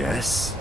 Yes?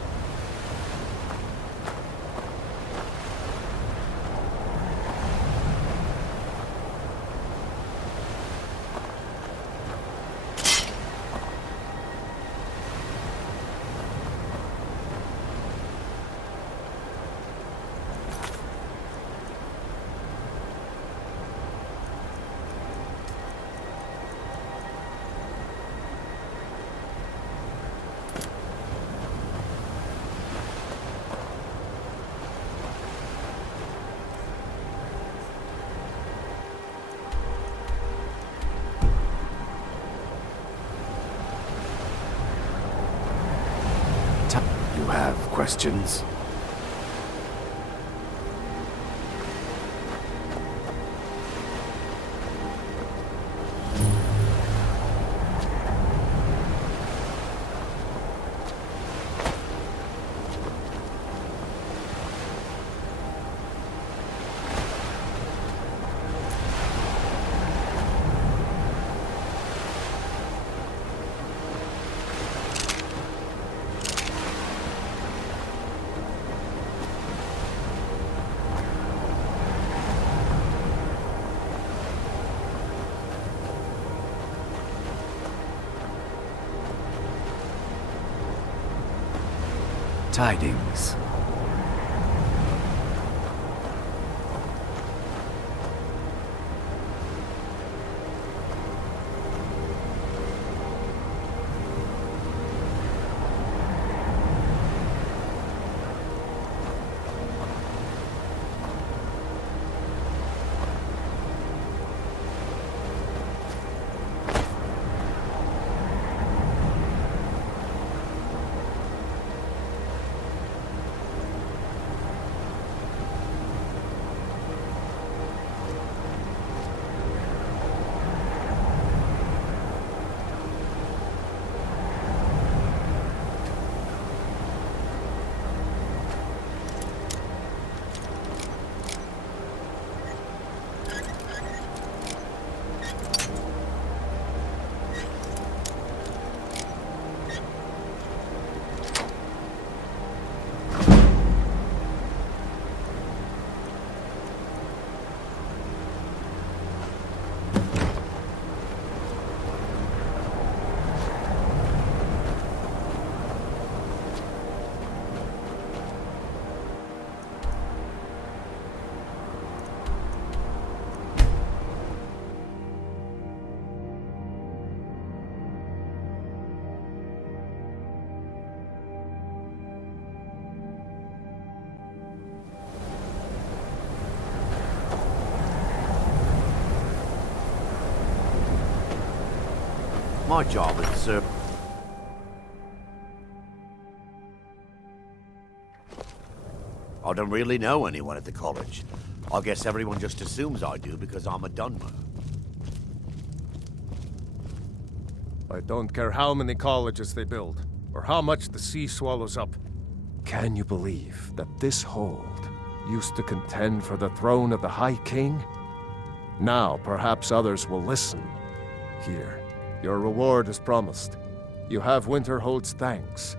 You have questions? Tidings. My job is to serve. I don't really know anyone at the college. I guess everyone just assumes I do because I'm a Dunmer. I don't care how many colleges they build, or how much the sea swallows up. Can you believe that this hold used to contend for the throne of the High King? Now perhaps others will listen. Here. Your reward is promised. You have Winterhold's thanks.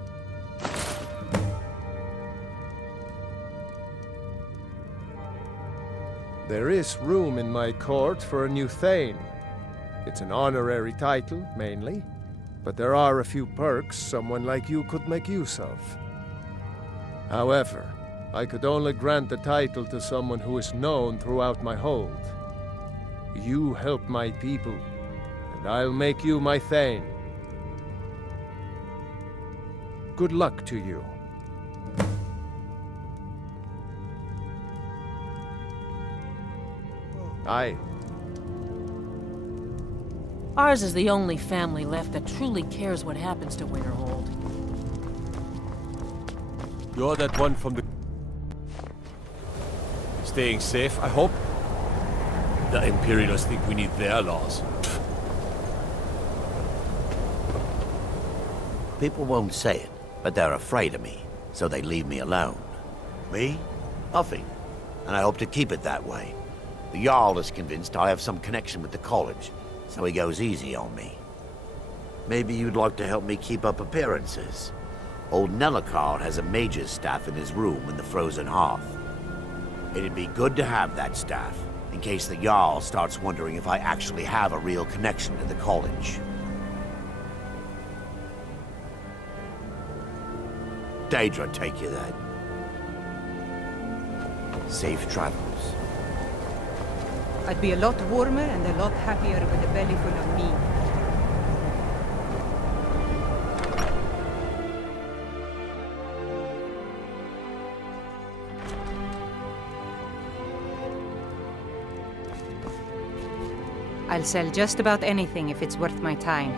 There is room in my court for a new Thane. It's an honorary title, mainly, but there are a few perks someone like you could make use of. However, I could only grant the title to someone who is known throughout my hold. You help my people, and I'll make you my Thane. Good luck to you. Aye. Ours is the only family left that truly cares what happens to Winterhold. You're that one from the... Staying safe, I hope? The Imperialists think we need their laws. People won't say it, but they're afraid of me, so they leave me alone. Me? Nothing. And I hope to keep it that way. The Jarl is convinced I have some connection with the college, so he goes easy on me. Maybe you'd like to help me keep up appearances. Old Nellicard has a mage's staff in his room in the frozen hearth. It'd be good to have that staff, in case the Jarl starts wondering if I actually have a real connection to the college. Daedra take you then. Safe travels. I'd be a lot warmer and a lot happier with a belly full of meat. I'll sell just about anything if it's worth my time.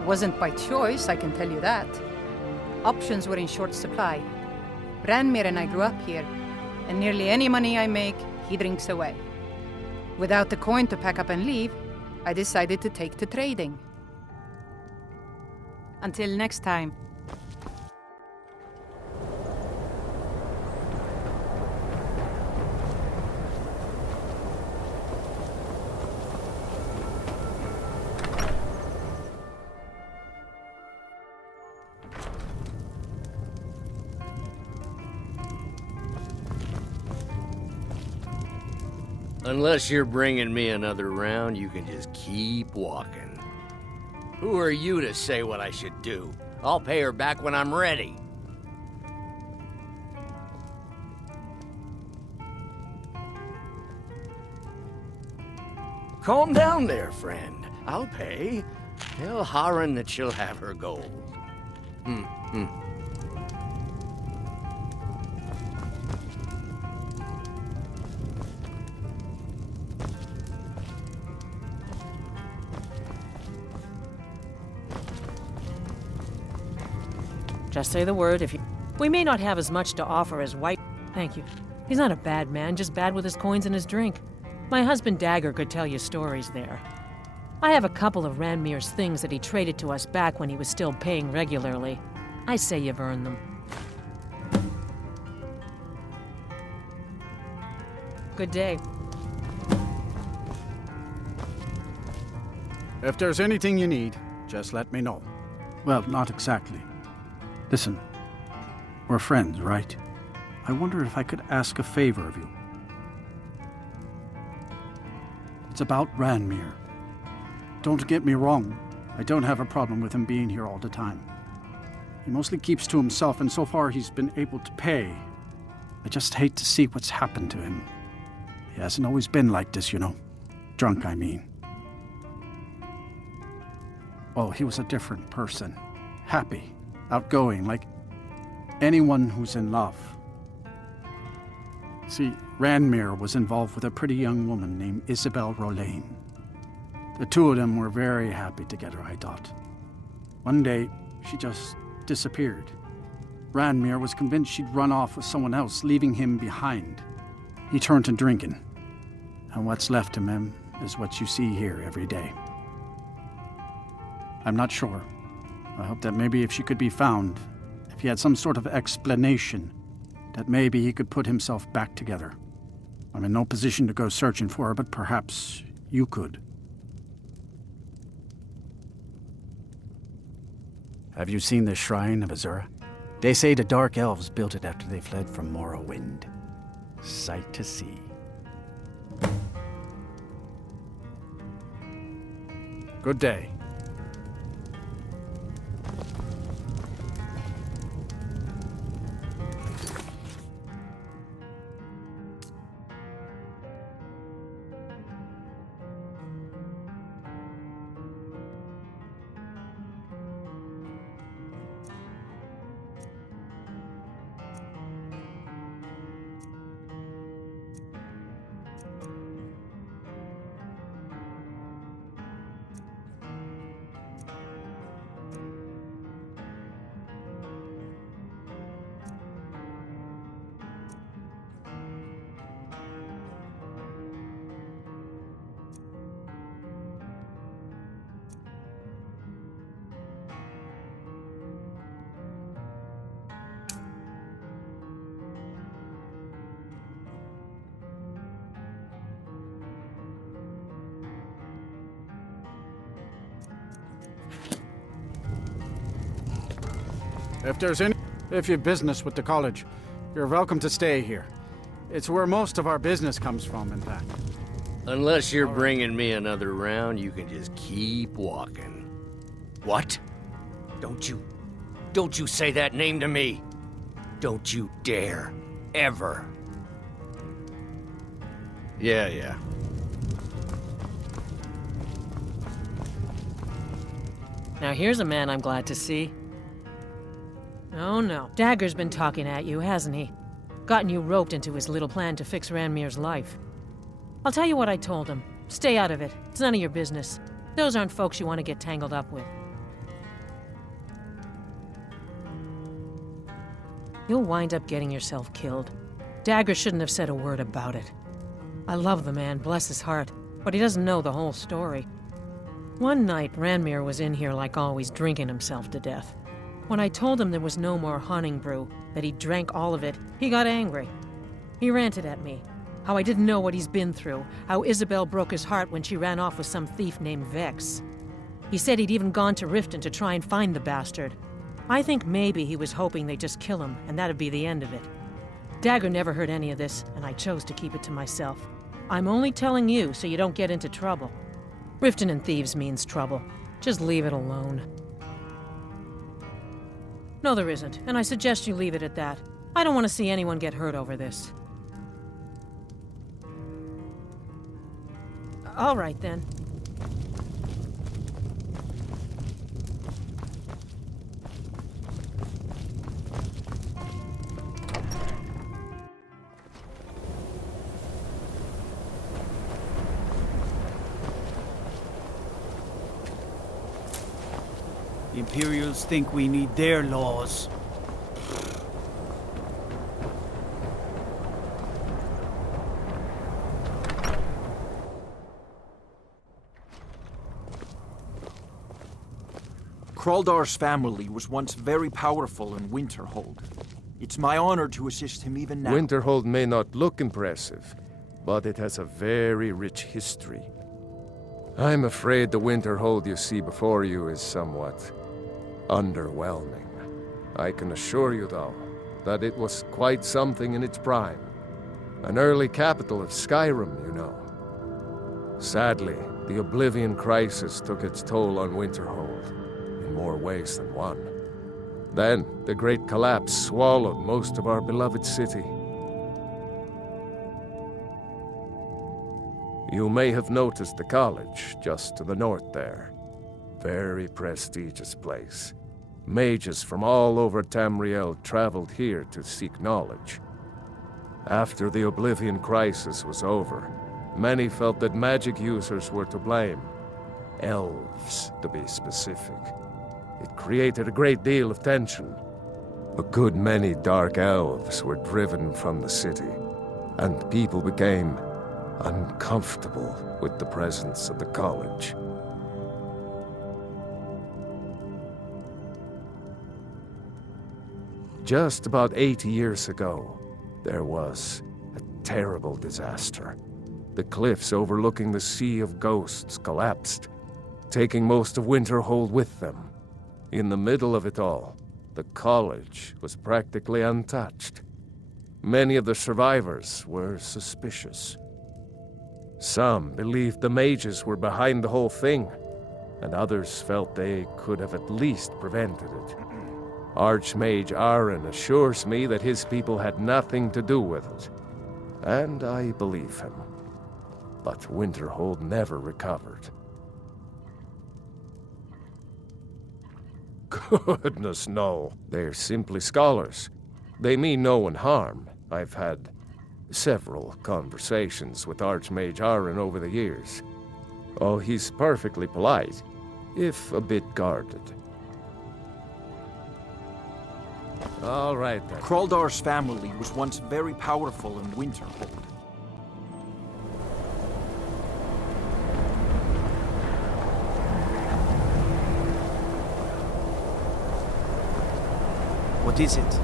It wasn't by choice, I can tell you that. Options were in short supply. Ranmir and I grew up here, and nearly any money I make, he drinks away. Without the coin to pack up and leave, I decided to take to trading. Until next time. Unless you're bringing me another round, you can just keep walking. Who are you to say what I should do? I'll pay her back when I'm ready. Calm down there, friend. I'll pay. Tell Harren that she'll have her gold. Just say the word if you... We may not have as much to offer as White... Thank you. He's not a bad man, just bad with his coins and his drink. My husband Dagger could tell you stories there. I have a couple of Ranmir's things that he traded to us back when he was still paying regularly. I say you've earned them. Good day. If there's anything you need, just let me know. Well, not exactly. Listen, we're friends, right? I wonder if I could ask a favor of you. It's about Ranmir. Don't get me wrong, I don't have a problem with him being here all the time. He mostly keeps to himself, and so far he's been able to pay. I just hate to see what's happened to him. He hasn't always been like this, you know. Drunk, I mean. Oh, he was a different person. Happy. Outgoing, like anyone who's in love. See, Ranmir was involved with a pretty young woman named Isabel Rolain. The two of them were very happy together, I thought. One day, she just disappeared. Ranmir was convinced she'd run off with someone else, leaving him behind. He turned to drinking, and what's left of him is what you see here every day. I'm not sure. I hope that maybe if she could be found, if he had some sort of explanation, that maybe he could put himself back together. I'm in no position to go searching for her, but perhaps you could. Have you seen the Shrine of Azura? They say the Dark Elves built it after they fled from Morrowind. Sight to see. Good day. If there's any... If you've business with the college, you're welcome to stay here. It's where most of our business comes from, in fact. Unless you're bringing me another round, you can just keep walking. What? Don't you say that name to me. Don't you dare. Ever. Yeah. Now here's a man I'm glad to see. Oh no, Dagger's been talking at you, hasn't he? Gotten you roped into his little plan to fix Ranmir's life. I'll tell you what I told him. Stay out of it. It's none of your business. Those aren't folks you want to get tangled up with. You'll wind up getting yourself killed. Dagger shouldn't have said a word about it. I love the man, bless his heart, but he doesn't know the whole story. One night, Ranmir was in here like always, drinking himself to death. When I told him there was no more hunting brew, that he drank all of it, he got angry. He ranted at me. How I didn't know what he's been through, how Isabel broke his heart when she ran off with some thief named Vex. He said he'd even gone to Riften to try and find the bastard. I think maybe he was hoping they'd just kill him, and that'd be the end of it. Dagger never heard any of this, and I chose to keep it to myself. I'm only telling you so you don't get into trouble. Riften and thieves means trouble. Just leave it alone. No, there isn't, and I suggest you leave it at that. I don't want to see anyone get hurt over this. All right, then. The Imperials think we need their laws. Kraldar's family was once very powerful in Winterhold. It's my honor to assist him even now. Winterhold may not look impressive, but it has a very rich history. I'm afraid the Winterhold you see before you is somewhat underwhelming. I can assure you, though, that it was quite something in its prime. An early capital of Skyrim, you know. Sadly, the Oblivion Crisis took its toll on Winterhold, in more ways than one. Then, the Great Collapse swallowed most of our beloved city. You may have noticed the college just to the north there. Very prestigious place. Mages from all over Tamriel traveled here to seek knowledge. After the Oblivion Crisis was over, many felt that magic users were to blame. Elves, to be specific. It created a great deal of tension. A good many dark elves were driven from the city, and people became uncomfortable with the presence of the college. Just about 80 years ago, there was a terrible disaster. The cliffs overlooking the Sea of Ghosts collapsed, taking most of Winterhold with them. In the middle of it all, the college was practically untouched. Many of the survivors were suspicious. Some believed the mages were behind the whole thing, and others felt they could have at least prevented it. Archmage Aaron assures me that his people had nothing to do with it, and I believe him. But Winterhold never recovered. Goodness, no. They're simply scholars. They mean no one harm. I've had several conversations with Archmage Aaron over the years. Oh, he's perfectly polite, if a bit guarded. All right, then. Kraldar's family was once very powerful in Winterhold. What is it?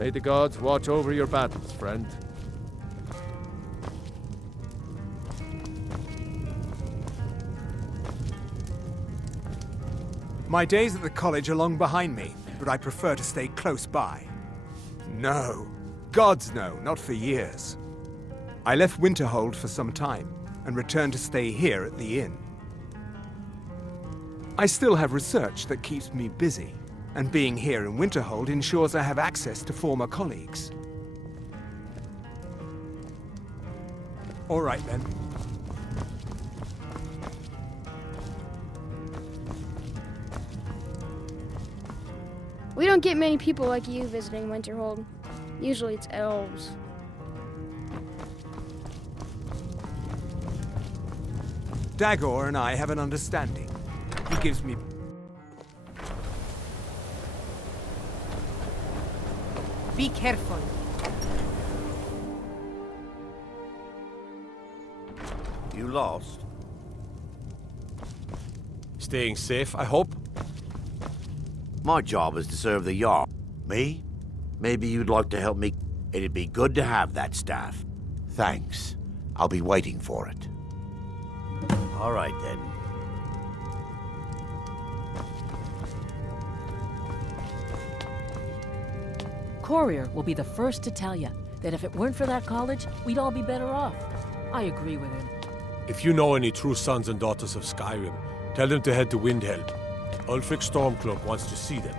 May the gods watch over your battles, friend. My days at the college are long behind me, but I prefer to stay close by. No. Gods no, not for years. I left Winterhold for some time, and returned to stay here at the inn. I still have research that keeps me busy, and being here in Winterhold ensures I have access to former colleagues. All right then. We don't get many people like you visiting Winterhold. Usually it's elves. Dagor and I have an understanding. He gives me... Be careful. You lost? Staying safe, I hope? My job is to serve the Jarl. Me? Maybe you'd like to help me. It'd be good to have that staff. Thanks. I'll be waiting for it. All right, then. Courier will be the first to tell you that if it weren't for that college, we'd all be better off. I agree with him. If you know any true sons and daughters of Skyrim, tell them to head to Windhelm. Ulfric Stormcloak wants to see them.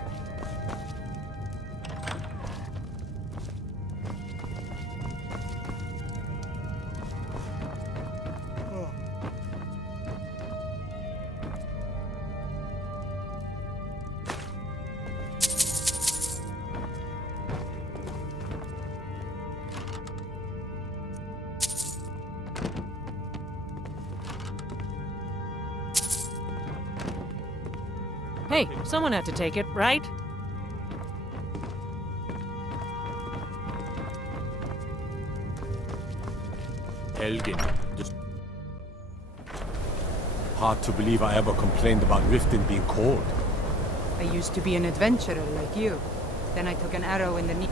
Hey, someone had to take it, right? Elgin. Hard to believe I ever complained about Riften being cold. I used to be an adventurer like you. Then I took an arrow in the knee.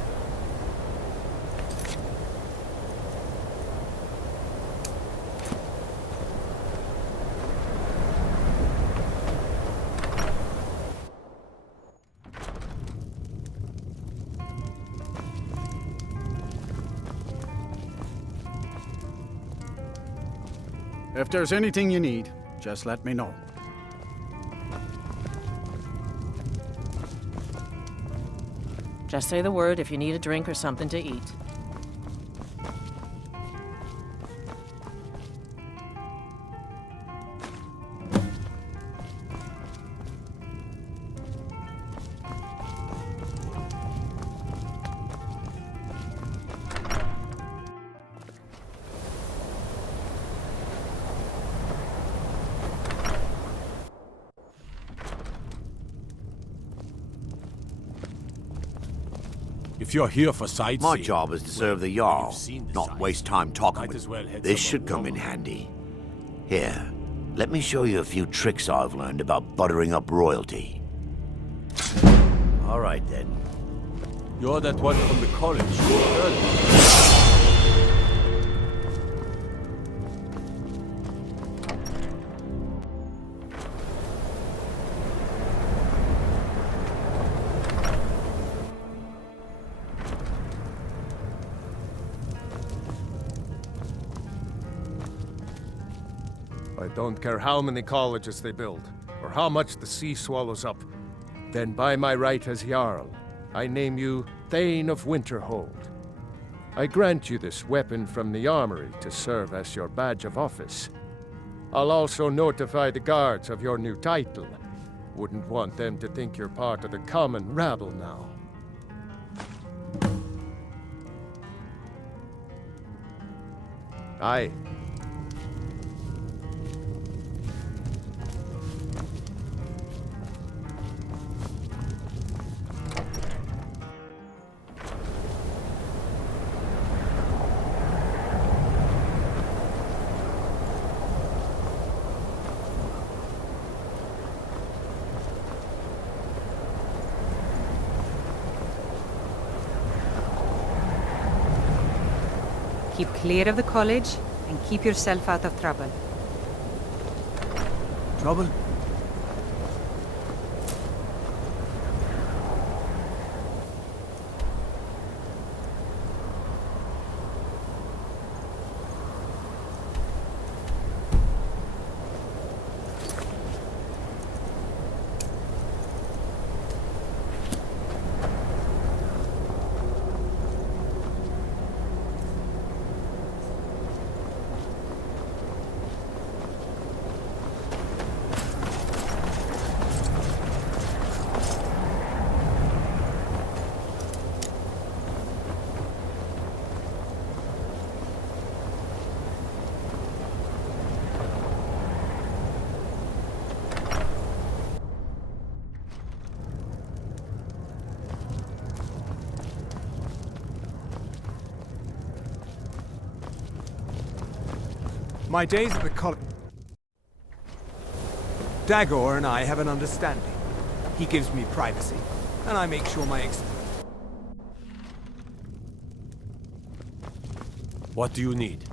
If there's anything you need, just let me know. Just say the word if you need a drink or something to eat. If you're here for sightseeing... My job is to serve the Jarl, not sights. waste time talking Might with as well head This somewhere should come in warmer. handy. Here, let me show you a few tricks I've learned about buttering up royalty. All right, then. You're that one from the college. Good. I don't care how many colleges they build, or how much the sea swallows up. Then by my right as Jarl, I name you Thane of Winterhold. I grant you this weapon from the armory to serve as your badge of office. I'll also notify the guards of your new title. Wouldn't want them to think you're part of the common rabble now. Aye. Keep clear of the college and keep yourself out of trouble. Trouble? My days at the college... Dagor and I have an understanding. He gives me privacy, and I make sure my What do you need?